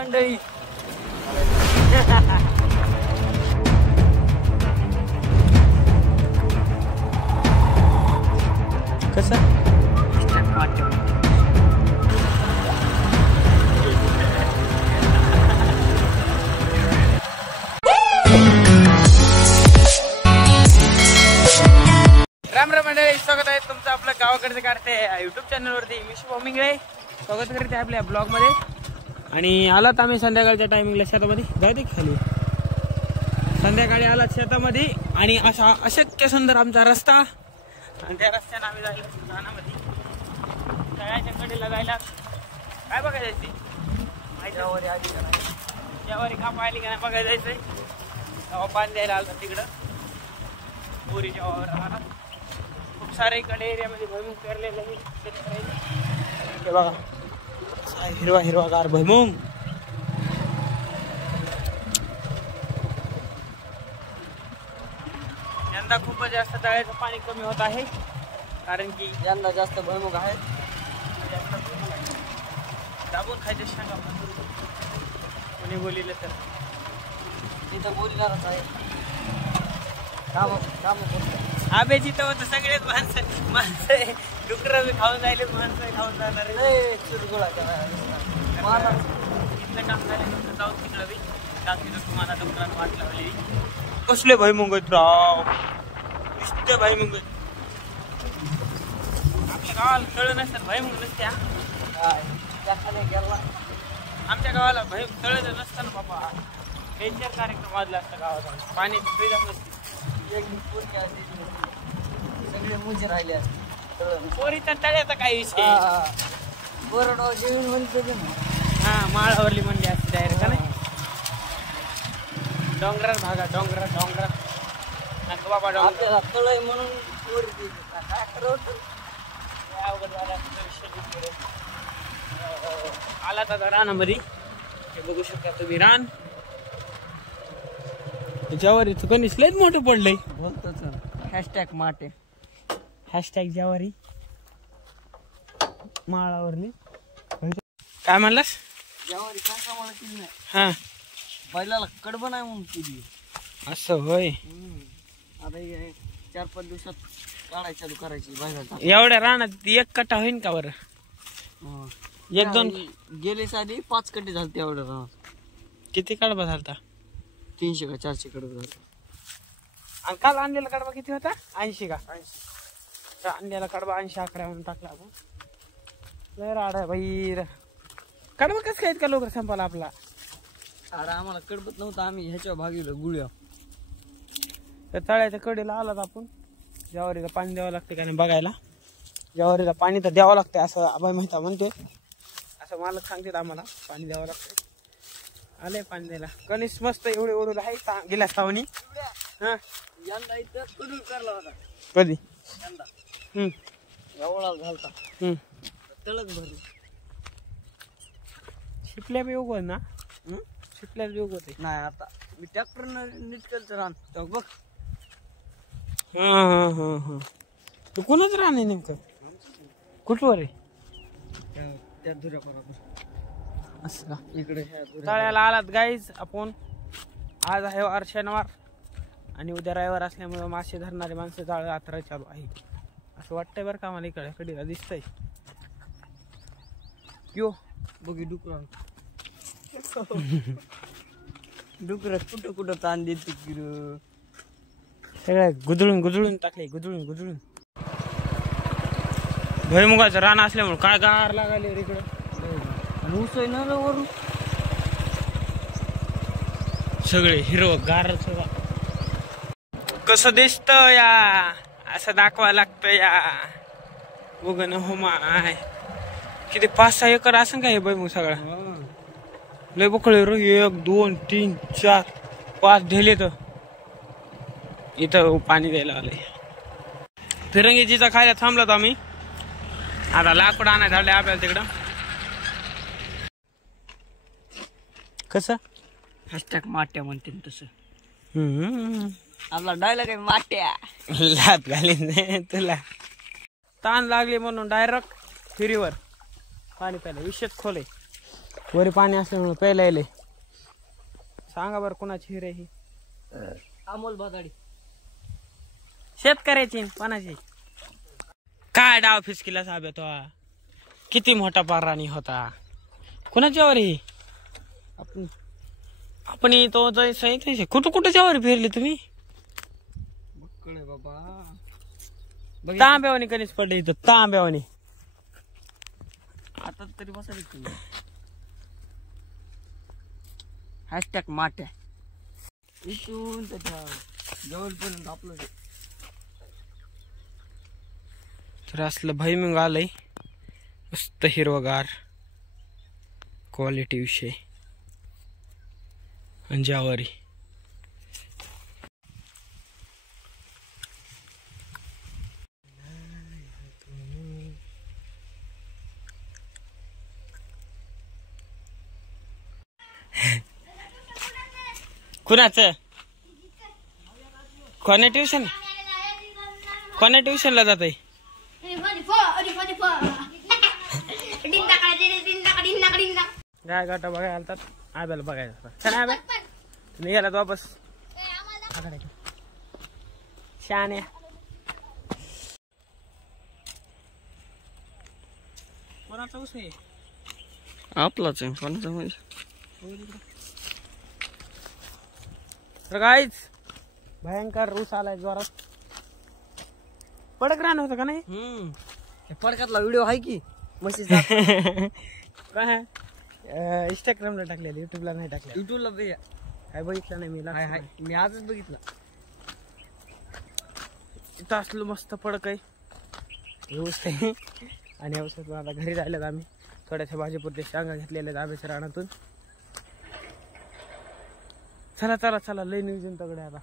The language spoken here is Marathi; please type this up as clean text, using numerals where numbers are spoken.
मंडळी कसं राम राम मंडळी, स्वागत आहे तुमचं आपलं गावाकडचे काढते युट्यूब चॅनल वरती. मी शुभम इंगळे स्वागत करते आपल्या ब्लॉग मध्ये. आणि आलात आम्ही संध्याकाळच्या टायमिंगला शेतामध्ये. जाऊ खाली संध्याकाळी आलात शेतामध्ये आणि असा अशक्य सुंदर आमचा रस्ता. आणि त्या रस्त्याने आम्ही जायला रानामध्ये तळ्याच्या कडेला जायला. काय बघायचं ते ज्यावारी आली का नाही, ज्यावारी का पाहिली का नाही बघायला जायचंय. तेव्हा पाणी द्यायला आलं तिकडं बोरीच्या वावराला. खूप सारे इकडे एरियामध्ये भुईमुग पेरलेलं आहे शेतकऱ्यांनी. हे बघा हिरवा हिरवागार भुईमुग. यंदा खूपच जास्त तळ्याचं पाणी कमी होत आहे, कारण की यंदा जास्त भुईमुग आहे. दाबून खायचे सांगा कोणी बोलिलं तर. तिथं बोलणारच आहे. आब्याची तर होतं सगळेच माणसं डुकर बी खाऊन जायले, माणसं खाऊन जाणार. चुरगुळा इथलं काम झाल्यानंतर जाऊ तिकडं बी टाकीनं तुम्हाला डुकरात वाट लावली. कसले भुईमुग आहेत राव, नुसते भुईमुग आहेत. आपल्या गावाला तळ नसतात भुईमुग नसत्या. आमच्या गावाला तळ नसतं ना बाबा. नेचर कार्यक्रम वाजला असता गावाचा. पाण्याची सुविधा नसते. सगळे मुजे राहिले पोरीचा तळ्याचा काही विषय. बोरडो जेवण म्हणते हा माळावरली म्हणली असते डायरेक्ट का नाही. डोंगरात भागा डोंगरात डोंगरात बाबा डोंगरात तळ म्हणून आला आता रानामध्ये. हे बघू शकता तुम्ही रान. ज्वारी कणीस लयच मोठं पडलंय. बोलतोच हॅशटॅग माटे, हॅशटॅग ज्वारी माळावरली. काय म्हणलास? ज्वारी काय कामाला केली नाही. हा बैलाला कडबं नाही म्हणून केली. असं होय. आता 4-5 दिवसात काढायला चालू करायची बैलाला. एवढ्या रानात एक कट्टा होईन का बरं? 1-2 गेले साली 5 कट्टे झाले तेवढ्या रानात. किती कडबा झालता? 300 का 400 कडबा झाला. आणि काल आणलेला कडबा किती होता? 80 का 80. आणलेला कडबा 80 आकड्या म्हणून टाकला आपण. लय राड आहे बाई. कडबा कसं खायत का लवकर संपाला आपला? अरे आम्हाला कडबत नव्हतं, आम्ही ह्याच्या भागीला गुळ्या. तर तळ्याच्या कडेला आलात आपण. ज्वारीला पाणी द्यावं लागते का नाही बघायला. ज्वारीला पाणी तर द्यावं लागते असं अभय मेहता म्हणतोय. असं मालक सांगतात आम्हाला पाणी द्यावं लागतं. आले पाणी द्यायला. कणीस मस्त एवढे ओढून आहे गेल्या सावनी. हा यंदा इथं कुडून करला होता. कधी? यंदा एवढा घालता तळक भरली. शिपल्या बी उगवत ना. शिपल्या बी उगवते नाही. आता मी ट्रॅक्टरनं नीट करतो रान बघ. हा तू कोणच रान आहे नेमकं? कुठवर आहे? त्या धुऱ्या बरोबर असं का? इकडे तळ्याला आलात गाईज आपण. आज आहे वार शनिवार आणि उद्या रविवार असल्यामुळे मासे धरणारे माणसं जाळ यात्रा चालू आहे असं वाटतंय बरं का मला. इकडे कडीला दिसतंय. यो बघी डुकर डुकर कुठं कुठं ताण देते की सगळ्या गुदळून टाकले. गुदळून भुईमुगाचं रान असल्यामुळे काय गार लागायले रे इकडं. ऊस आहे ना वरून सगळे हिरवं गार. कसं दिसत या असं दाखवा लागतं या. बघ हो माय किती 5-6 एकर असं काय भुईमुग सगळा. लय बकळे रो. 1 2 3 4 5 ढेले. तर इथं पाणी द्यायला आलंय. फिरंगीजीचा खायला थांबलात आम्ही. आता लाकूड आणायला झालंय आपल्याला तिकडं. कसं हॅशटॅग माट्या म्हणते तसं. आपला डायलॉग आहे माट्या. लात घालीन नाही तुला. ताण लागली म्हणून डायरेक्ट फिरीवर पाणी प्यायला. विषयच खोले वरी पाणी असल्यामुळे प्यायला येले. सांगा बरं कोणाची हिरे ही? अमोल बादाडी. शेतकऱ्याची कोणाची? काय डाव फिसकीला साहेब तो किती मोठा पाराणी होता. कुणाच्यावर ही? आपण तो जायचं कुठं कुठच्यावर फिरले तुम्ही? बक्कडे बाबा. तांब्यावानी कधीच पडले इथं तांब्यावानी. आता तरी बसायला तुम्ही. हॅशटॅग माट्या. इथून त्याच्या जवळपर्यंत आपलं. तर असलं भैमुंग आलंय मस्त हिरवगार क्वालिटी विषय आणि ज्वारी. कुणाचं? कोण्या ट्युशन ट्युशनला जात आहे? गाय गाठा बघायला आलतात. आब्याला बघायला तुम्ही गेलात वापस. छान आहे. कोणाचा ऊस आहे? आपलाच आहे. कोणाचा म्हणजे तर काहीच भयंकर ऊस आलाय जोरात. पडक रान होतं का नाही? पडकातला व्हिडिओ आहे की म्हशीचा. काय इंस्टाग्रामला टाकलेलं, युट्यूबला नाही टाकलं. युट्यूबला काय बघितलं नाही मी. मी आजच बघितलं. इथं असलं मस्त पडक आहे ऊस आहे. आणि औषध आता घरी राहिल्यात आम्ही. थोड्याशा भाजीपुरते शांगा घेतलेल्या आहेत आंब्याच्या रानातून. चला चला चला लय नियोजन तगडे आता.